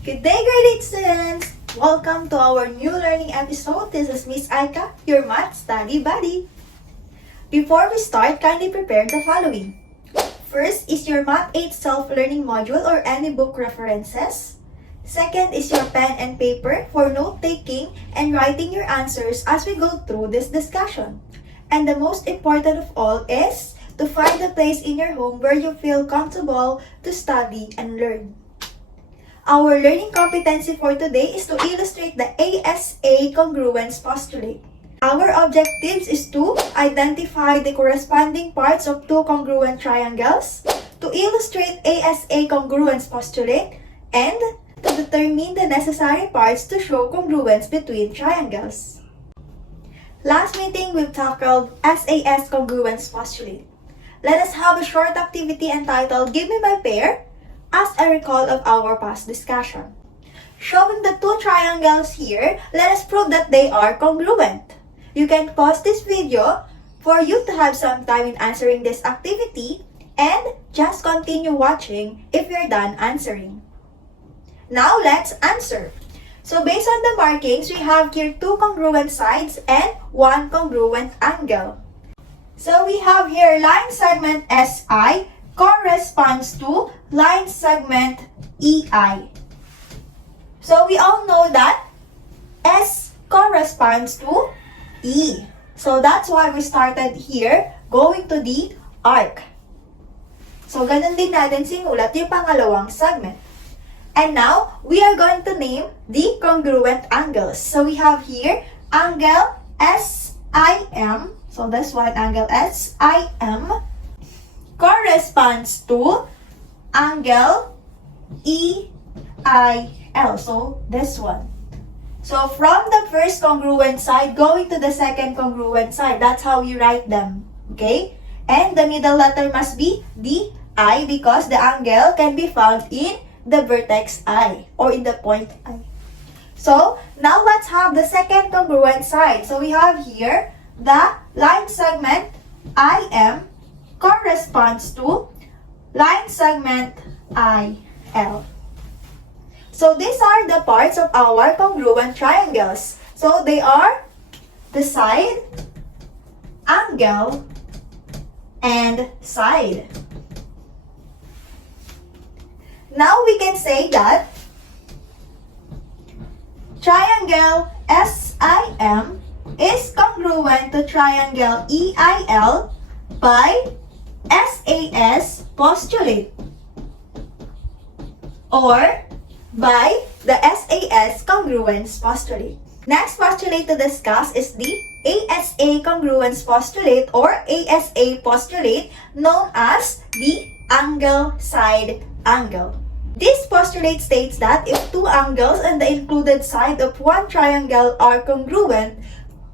Good day, grade 8 students! Welcome to our new learning episode. This is Miss Aica, your math study buddy. Before we start, kindly prepare the following. First is your Math 8 self-learning module or any book references. Second is your pen and paper for note-taking and writing your answers as we go through this discussion. And the most important of all is to find a place in your home where you feel comfortable to study and learn. Our learning competency for today is to illustrate the ASA congruence postulate. Our objectives is to identify the corresponding parts of two congruent triangles, to illustrate ASA congruence postulate, and to determine the necessary parts to show congruence between triangles. Last meeting, we've tackled SAS congruence postulate. Let us have a short activity entitled Give Me My Pair as a recall of our past discussion. Showing the two triangles here, let us prove that they are congruent. You can pause this video for you to have some time in answering this activity and just continue watching if you're done answering. Now let's answer. So based on the markings, we have here two congruent sides and one congruent angle. So we have here line segment SI corresponds to line segment EI. So we all know that S corresponds to E. So that's why we started here going to the arc. So ganun din natin sinulat yung pangalawang segment. And now, we are going to name the congruent angles. So we have here angle SIM. So this one, angle SIM, corresponds to angle EIL. So this one. So from the first congruent side going to the second congruent side, that's how you write them. Okay? And the middle letter must be the I because the angle can be found in the vertex I or in the point I. So now let's have the second congruent side. So we have here the line segment IM corresponds to line segment IL. So these are the parts of our congruent triangles. So they are the side, angle, and side. Now we can say that triangle SIM is congruent to triangle EIL by SAS postulate or by the SAS congruence postulate. Next postulate to discuss is the ASA congruence postulate or ASA postulate known as the angle-side angle. This postulate states that if two angles on the included side of one triangle are congruent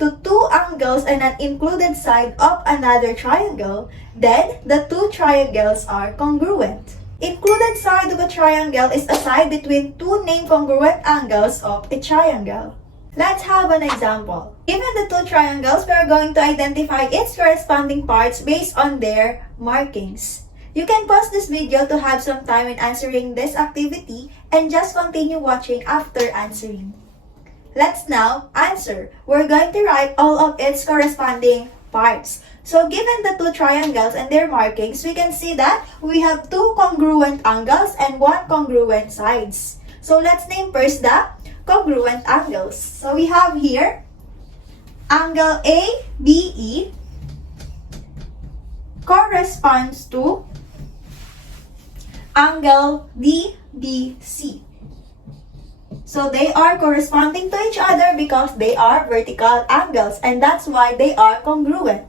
to two angles on an included side of another triangle, then the two triangles are congruent. Included side of a triangle is a side between two named congruent angles of a triangle. Let's have an example. Given the two triangles, we are going to identify its corresponding parts based on their markings. You can pause this video to have some time in answering this activity and just continue watching after answering. Let's now answer. We're going to write all of its corresponding parts. So given the two triangles and their markings, we can see that we have two congruent angles and one congruent sides. So let's name first the congruent angles. So we have here angle ABE corresponds to angle DBC. So they are corresponding to each other because they are vertical angles and that's why they are congruent.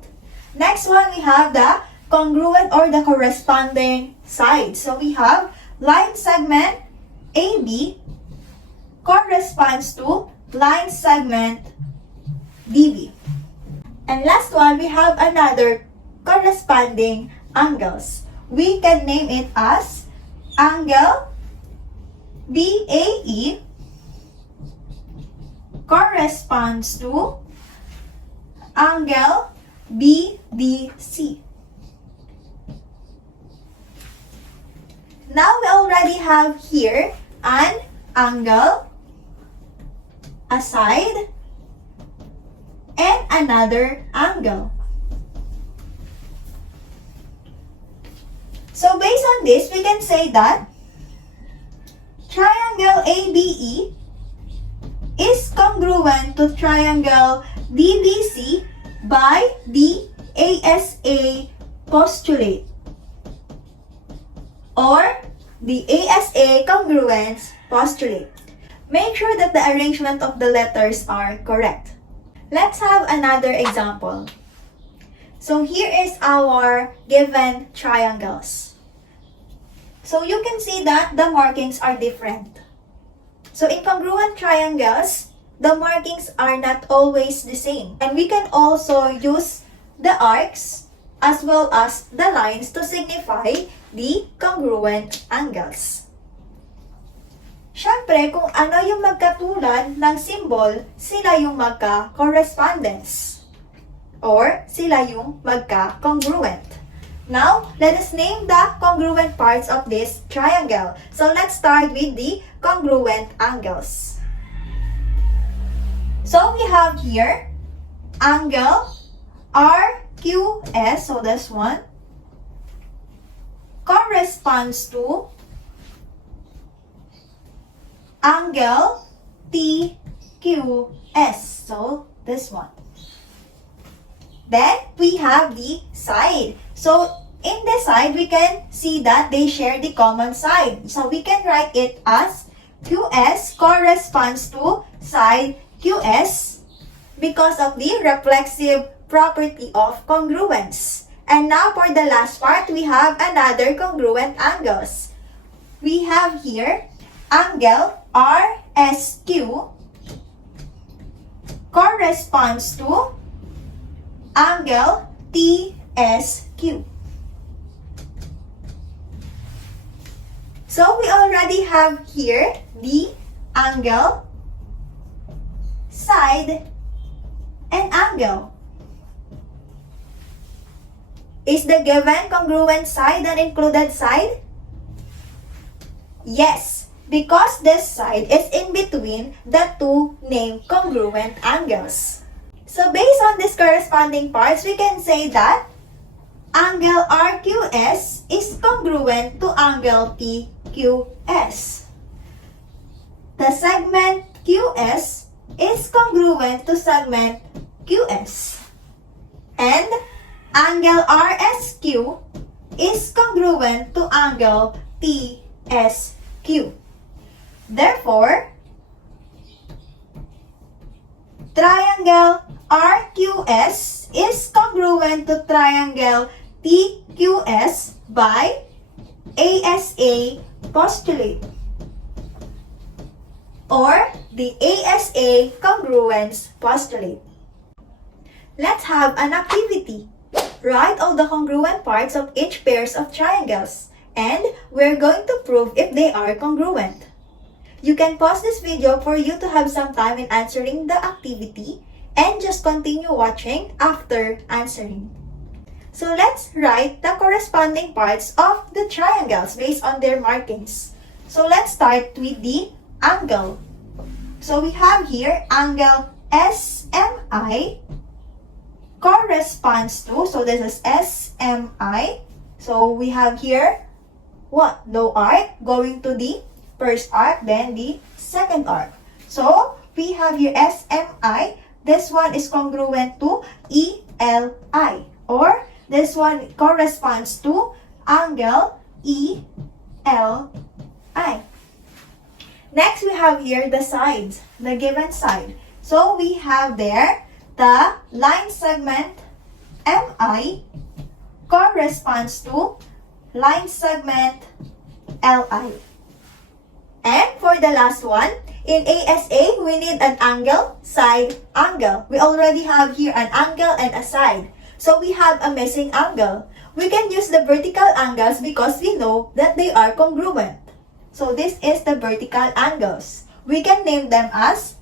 Next one, we have the congruent or the corresponding sides. So we have line segment AB corresponds to line segment DB. And last one, we have another corresponding angles. We can name it as angle BAE corresponds to angle BDC. Now we already have here an angle, a side, and another angle. So based on this, we can say that triangle ABE is congruent to triangle DBC by the ASA postulate or the ASA congruence postulate. Make sure that the arrangement of the letters are correct. Let's have another example. So here is our given triangles. So you can see that the markings are different. So in congruent triangles, the markings are not always the same. And we can also use the arcs as well as the lines to signify the congruent angles. Siyempre, kung ano yung magkatulad ng symbol, sila yung magka-correspondence. Or sila yung magka-congruent. Now, let us name the congruent parts of this triangle. So, let's start with the congruent angles. So, we have here angle RQS, so this one, corresponds to angle TQS, so this one. Then, we have the side. So, in the side, we can see that they share the common side. So, we can write it as QS corresponds to side QS because of the reflexive property of congruence. And now, for the last part, we have another congruent angles. We have here angle RSQ corresponds to angle TSQ. So we already have here the angle, side, and angle. Is the given congruent side an included side? Yes, because this side is in between the two named congruent angles. So based on these corresponding parts, we can say that angle RQS is congruent to angle PQS. The segment QS is congruent to segment QS. And angle RSQ is congruent to angle TSQ. Therefore, triangle RQS is congruent to triangle TQS by ASA postulate or the ASA congruence postulate. Let's have an activity. Write all the congruent parts of each pairs of triangles and we're going to prove if they are congruent. You can pause this video for you to have some time in answering the activity and just continue watching after answering. So let's write the corresponding parts of the triangles based on their markings. So let's start with the angle. So we have here angle SMI corresponds to, so this is SMI. So we have here what? No arc going to the first arc, then the second arc. So we have here SMI. This one is congruent to ELI, or this one corresponds to angle ELI. Next, we have here the sides, the given side. So we have there the line segment MI corresponds to line segment LI. And for the last one, in ASA, we need an angle, side, angle. We already have here an angle and a side. So we have a missing angle. We can use the vertical angles because we know that they are congruent. So this is the vertical angles. We can name them as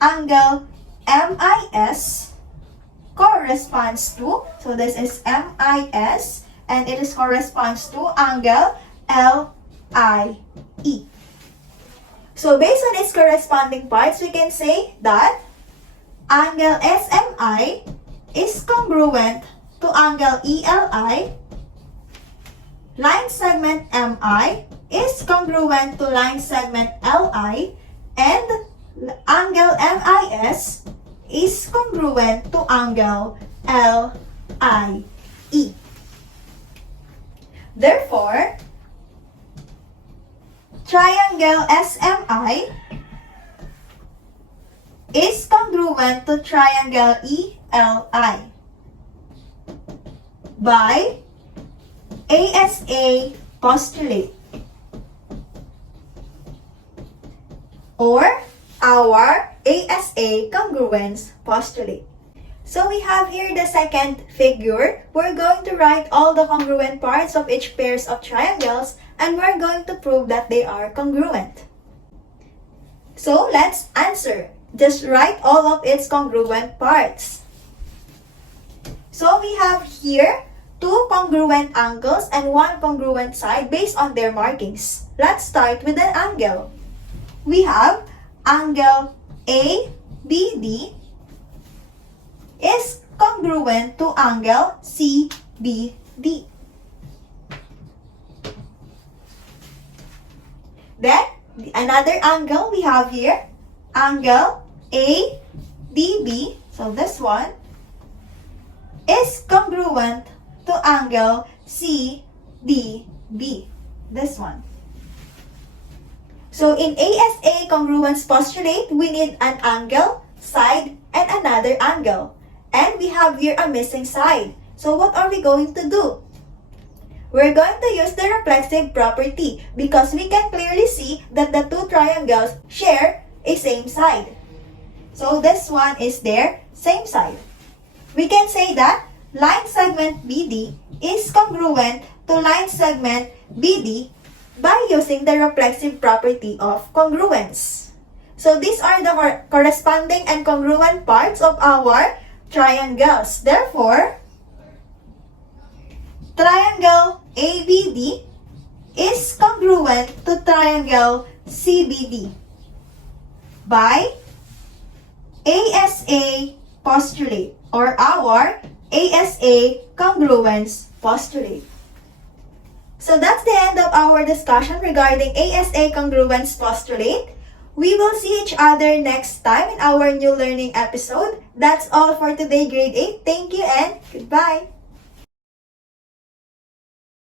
angle MIS corresponds to, so this is MIS, and it is corresponds to angle LIE. So based on its corresponding parts, we can say that angle SMI is congruent to angle ELI. Line segment MI is congruent to line segment LI. And angle MIS is congruent to angle LIE. Therefore, triangle SMI is congruent to triangle ELI by ASA postulate, or our ASA congruence postulate. So we have here the second figure. We're going to write all the congruent parts of each pairs of triangles, and we're going to prove that they are congruent. So let's answer. Just write all of its congruent parts. So we have here 2 congruent angles and 1 congruent side based on their markings. Let's start with an angle. We have angle ABD is congruent to angle CBD. Then, another angle we have here, angle ADB, so this one, is congruent to angle CDB, this one. So in ASA congruence postulate, we need an angle, side, and another angle. And we have here a missing side. So what are we going to do? We're going to use the reflexive property because we can clearly see that the 2 triangles share a same side. So this one is their same side. We can say that line segment BD is congruent to line segment BD by using the reflexive property of congruence. So these are the corresponding and congruent parts of our triangles. Therefore, triangle ABD is congruent to triangle CBD by ASA postulate, or our ASA congruence postulate. So that's the end of our discussion regarding ASA congruence postulate. We will see each other next time in our new learning episode. That's all for today, grade 8. Thank you and goodbye.